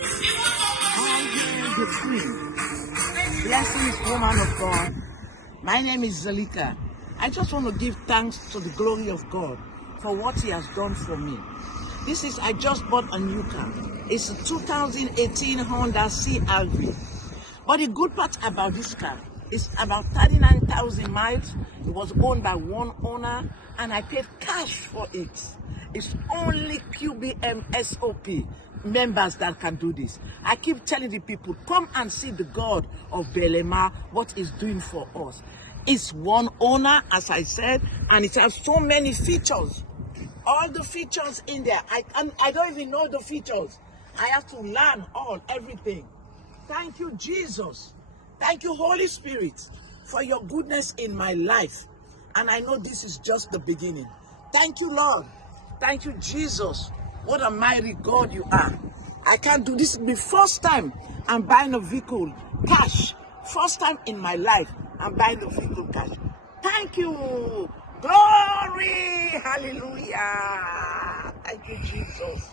I hear the free. Blessings, woman of God. My name is Zalika. I just want to give thanks to the glory of God for what He has done for me. I just bought a new car. It's a 2018 Honda CR-V. But the good part about this car is about 39,000 miles. It was owned by one owner and I paid cash for it. It's only QBM SOP members that can do this. I keep telling the people, come and see the God of Belemzy, what He's doing for us. It's one owner, as I said, and it has so many features. All the features in there, I don't even know the features. I have to learn everything. Thank you, Jesus. Thank you, Holy Spirit, for your goodness in my life. And I know this is just the beginning. Thank you, Lord. Thank you, Jesus. What a mighty God you are. I can't do this. It's the first time I'm buying a vehicle cash. First time in my life I'm buying a vehicle cash. Thank you. Glory. Hallelujah. Thank you, Jesus.